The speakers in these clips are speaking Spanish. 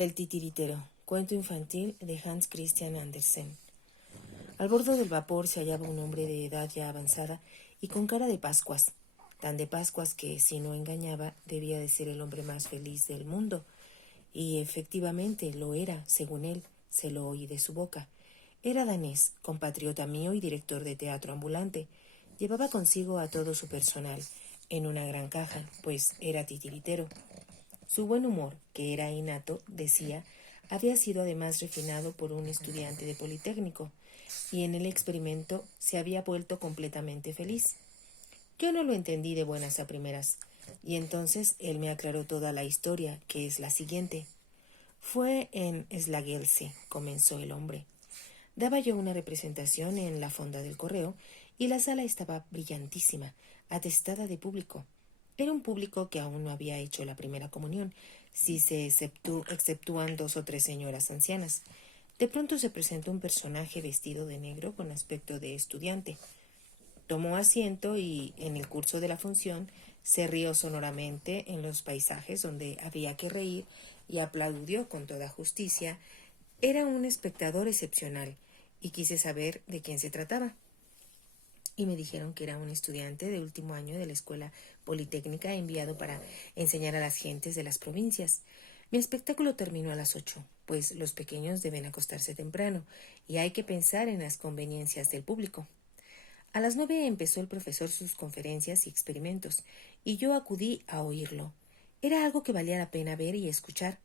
El titiritero, cuento infantil de Hans Christian Andersen. Al bordo del vapor se hallaba un hombre de edad ya avanzada y con cara de Pascuas, tan de Pascuas que, si no engañaba, debía de ser el hombre más feliz del mundo. Y efectivamente lo era, según él, se lo oí de su boca. Era danés, compatriota mío y director de teatro ambulante. Llevaba consigo a todo su personal, en una gran caja, pues era titiritero. Su buen humor, que era innato, decía, había sido además refinado por un estudiante de Politécnico, y en el experimento se había vuelto completamente feliz. Yo no lo entendí de buenas a primeras, y entonces él me aclaró toda la historia, que es la siguiente. Fue en Slagelse, comenzó el hombre. Daba yo una representación en la fonda del correo, y la sala estaba brillantísima, atestada de público. Era un público que aún no había hecho la primera comunión, si se exceptúan 2 o 3 señoras ancianas. De pronto se presentó un personaje vestido de negro con aspecto de estudiante. Tomó asiento y, en el curso de la función, se rió sonoramente en los paisajes donde había que reír y aplaudió con toda justicia. Era un espectador excepcional y quise saber de quién se trataba. Y me dijeron que era un estudiante de último año de la escuela politécnica enviado para enseñar a las gentes de las provincias. Mi espectáculo terminó a las 8, pues los pequeños deben acostarse temprano y hay que pensar en las conveniencias del público. A las 9 empezó el profesor sus conferencias y experimentos, y yo acudí a oírlo. Era algo que valía la pena ver y escuchar.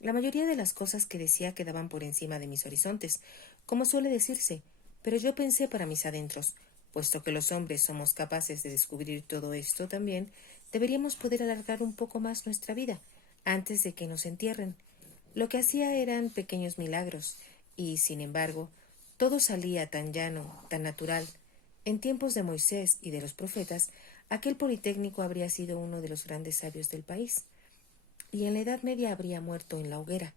La mayoría de las cosas que decía quedaban por encima de mis horizontes, como suele decirse, pero yo pensé para mis adentros, puesto que los hombres somos capaces de descubrir todo esto también, deberíamos poder alargar un poco más nuestra vida, antes de que nos entierren. Lo que hacía eran pequeños milagros, y, sin embargo, todo salía tan llano, tan natural. En tiempos de Moisés y de los profetas, aquel Politécnico habría sido uno de los grandes sabios del país, y en la Edad Media habría muerto en la hoguera.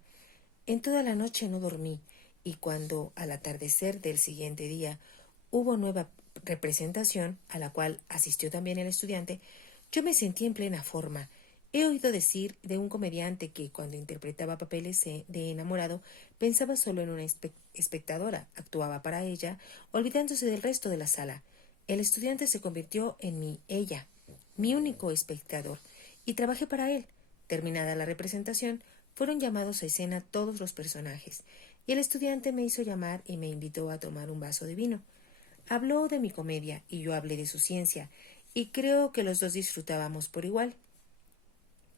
En toda la noche no dormí, y cuando, al atardecer del siguiente día, hubo nueva representación, a la cual asistió también el estudiante, yo me sentí en plena forma. He oído decir de un comediante que, cuando interpretaba papeles de enamorado, pensaba solo en una espectadora, actuaba para ella, olvidándose del resto de la sala. El estudiante se convirtió en ella, mi único espectador, y trabajé para él. Terminada la representación, fueron llamados a escena todos los personajes, y el estudiante me hizo llamar y me invitó a tomar un vaso de vino. Habló de mi comedia y yo hablé de su ciencia, y creo que los dos disfrutábamos por igual.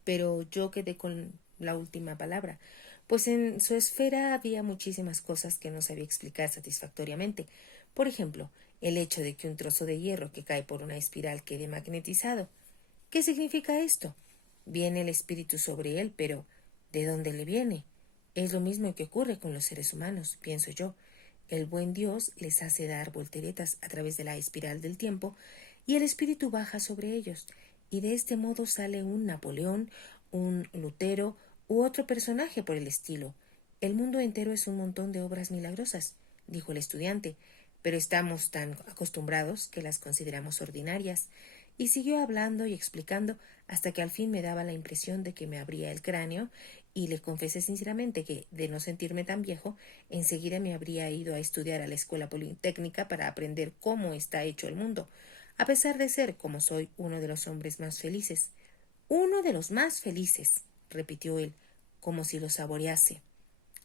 Pero yo quedé con la última palabra, pues en su esfera había muchísimas cosas que no sabía explicar satisfactoriamente. Por ejemplo, el hecho de que un trozo de hierro que cae por una espiral quede magnetizado. ¿Qué significa esto? Viene el espíritu sobre él, pero ¿de dónde le viene? Es lo mismo que ocurre con los seres humanos, pienso yo. El buen Dios les hace dar volteretas a través de la espiral del tiempo y el espíritu baja sobre ellos, y de este modo sale un Napoleón, un Lutero u otro personaje por el estilo. El mundo entero es un montón de obras milagrosas, dijo el estudiante, pero estamos tan acostumbrados que las consideramos ordinarias. Y siguió hablando y explicando hasta que al fin me daba la impresión de que me abría el cráneo, y le confesé sinceramente que, de no sentirme tan viejo, enseguida me habría ido a estudiar a la escuela politécnica para aprender cómo está hecho el mundo, a pesar de ser, como soy, uno de los hombres más felices. Uno de los más felices, repitió él, como si lo saborease.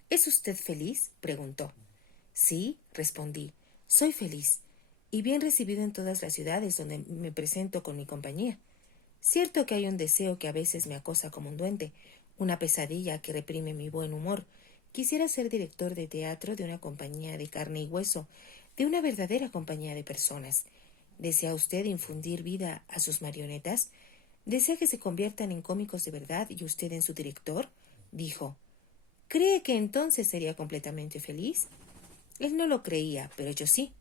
¿Es usted feliz? Preguntó. Sí, respondí, soy feliz, y bien recibido en todas las ciudades donde me presento con mi compañía. Cierto que hay un deseo que a veces me acosa como un duende, una pesadilla que reprime mi buen humor. Quisiera ser director de teatro de una compañía de carne y hueso, de una verdadera compañía de personas. ¿Desea usted infundir vida a sus marionetas? ¿Desea que se conviertan en cómicos de verdad y usted en su director? Dijo. ¿Cree que entonces sería completamente feliz? Él no lo creía, pero yo sí.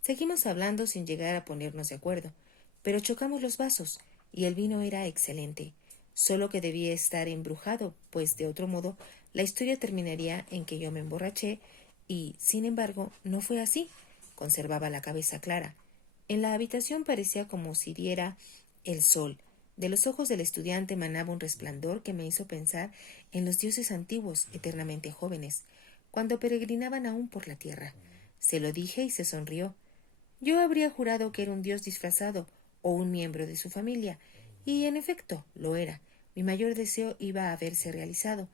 Seguimos hablando sin llegar a ponernos de acuerdo, pero chocamos los vasos, y el vino era excelente, solo que debía estar embrujado, pues de otro modo la historia terminaría en que yo me emborraché, y, sin embargo, no fue así. Conservaba la cabeza clara. En la habitación parecía como si diera el sol, De los ojos del estudiante manaba un resplandor que me hizo pensar en los dioses antiguos, eternamente jóvenes, cuando peregrinaban aún por la tierra. Se lo dije y se sonrió. Yo habría jurado que era un dios disfrazado o un miembro de su familia, y en efecto lo era. Mi mayor deseo iba a verse realizado.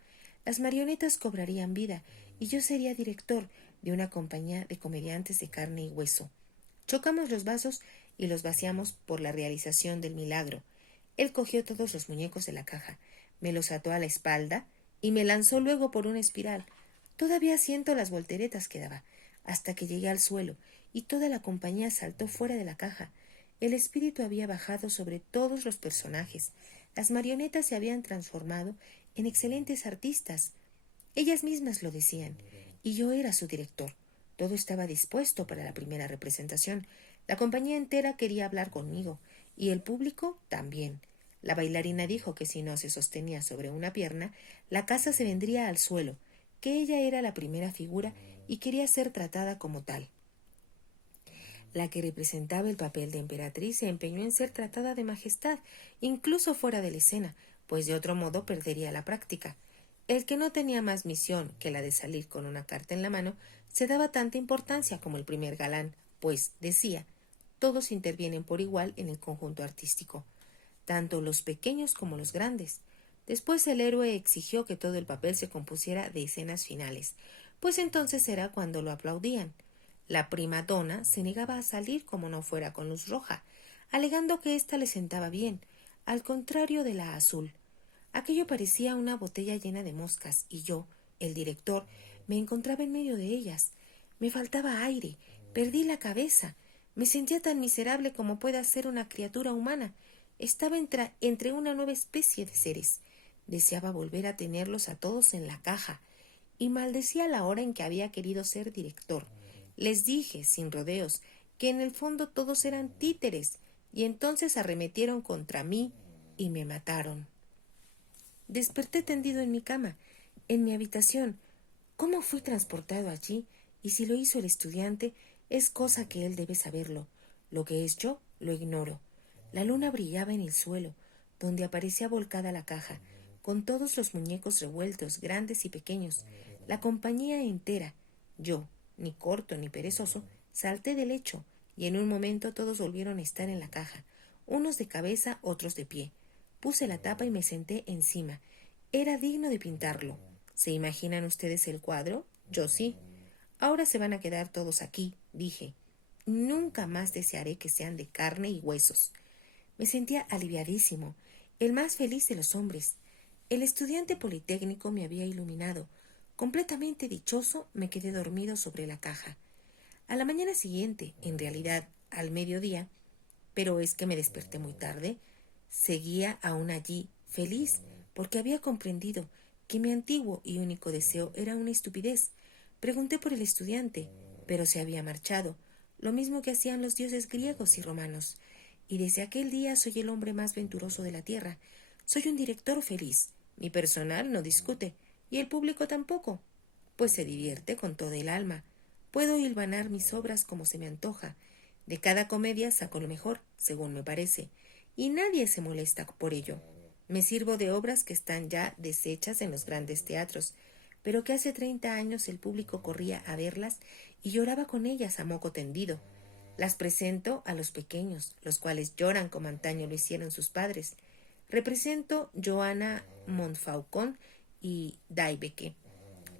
Las marionetas cobrarían vida, y yo sería director de una compañía de comediantes de carne y hueso. Chocamos los vasos y los vaciamos por la realización del milagro. Él cogió todos los muñecos de la caja, me los ató a la espalda y me lanzó luego por una espiral. Todavía siento las volteretas que daba, hasta que llegué al suelo, y toda la compañía saltó fuera de la caja. El espíritu había bajado sobre todos los personajes. Las marionetas se habían transformado en excelentes artistas. Ellas mismas lo decían, y yo era su director. Todo estaba dispuesto para la primera representación. La compañía entera quería hablar conmigo, y el público también. La bailarina dijo que si no se sostenía sobre una pierna, la casa se vendría al suelo, que ella era la primera figura y quería ser tratada como tal. La que representaba el papel de emperatriz se empeñó en ser tratada de majestad, incluso fuera de la escena, pues de otro modo perdería la práctica. El que no tenía más misión que la de salir con una carta en la mano se daba tanta importancia como el primer galán, pues, decía, todos intervienen por igual en el conjunto artístico, tanto los pequeños como los grandes. Después el héroe exigió que todo el papel se compusiera de escenas finales, pues entonces era cuando lo aplaudían. La prima donna se negaba a salir como no fuera con luz roja, alegando que ésta le sentaba bien, al contrario de la azul. Aquello parecía una botella llena de moscas, y yo, el director, me encontraba en medio de ellas. Me faltaba aire, perdí la cabeza, me sentía tan miserable como puede ser una criatura humana. Estaba entre una nueva especie de seres. Deseaba volver a tenerlos a todos en la caja, y maldecía la hora en que había querido ser director. Les dije, sin rodeos, que en el fondo todos eran títeres, y entonces arremetieron contra mí y me mataron. Desperté tendido en mi cama, en mi habitación. ¿Cómo fui transportado allí? Y si lo hizo el estudiante, es cosa que él debe saberlo. Lo que es yo, lo ignoro. La luna brillaba en el suelo, donde aparecía volcada la caja, con todos los muñecos revueltos, grandes y pequeños. La compañía entera. Yo, ni corto ni perezoso, salté del lecho, y en un momento todos volvieron a estar en la caja, unos de cabeza, otros de pie. Puse la tapa y me senté encima. Era digno de pintarlo. ¿Se imaginan ustedes el cuadro? Yo sí. Ahora se van a quedar todos aquí, dije. Nunca más desearé que sean de carne y huesos. Me sentía aliviadísimo, el más feliz de los hombres. El estudiante politécnico me había iluminado. Completamente dichoso, me quedé dormido sobre la caja. A la mañana siguiente, en realidad al mediodía, pero es que me desperté muy tarde, seguía aún allí, feliz, porque había comprendido que mi antiguo y único deseo era una estupidez. Pregunté por el estudiante, pero se había marchado, lo mismo que hacían los dioses griegos y romanos. Y desde aquel día soy el hombre más venturoso de la tierra. Soy un director feliz. Mi personal no discute, y el público tampoco, pues se divierte con toda el alma. Puedo hilvanar mis obras como se me antoja. De cada comedia saco lo mejor, según me parece, y nadie se molesta por ello. Me sirvo de obras que están ya deshechas en los grandes teatros, pero que hace 30 años el público corría a verlas y lloraba con ellas a moco tendido. Las presento a los pequeños, los cuales lloran como antaño lo hicieron sus padres. Represento Johanna Montfaucon y Daibeke,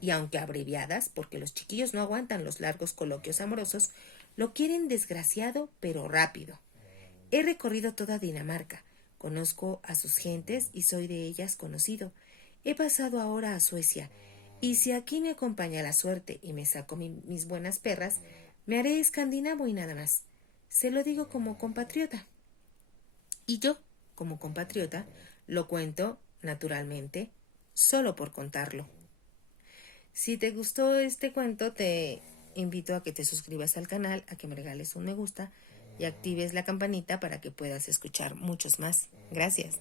y aunque abreviadas, porque los chiquillos no aguantan los largos coloquios amorosos, lo quieren desgraciado pero rápido. He recorrido toda Dinamarca, conozco a sus gentes y soy de ellas conocido. He pasado ahora a Suecia, y si aquí me acompaña la suerte y me saco mis buenas perras, me haré escandinavo y nada más. Se lo digo como compatriota. Y yo, como compatriota, lo cuento, naturalmente, solo por contarlo. Si te gustó este cuento, te invito a que te suscribas al canal, a que me regales un me gusta y actives la campanita para que puedas escuchar muchos más. Gracias.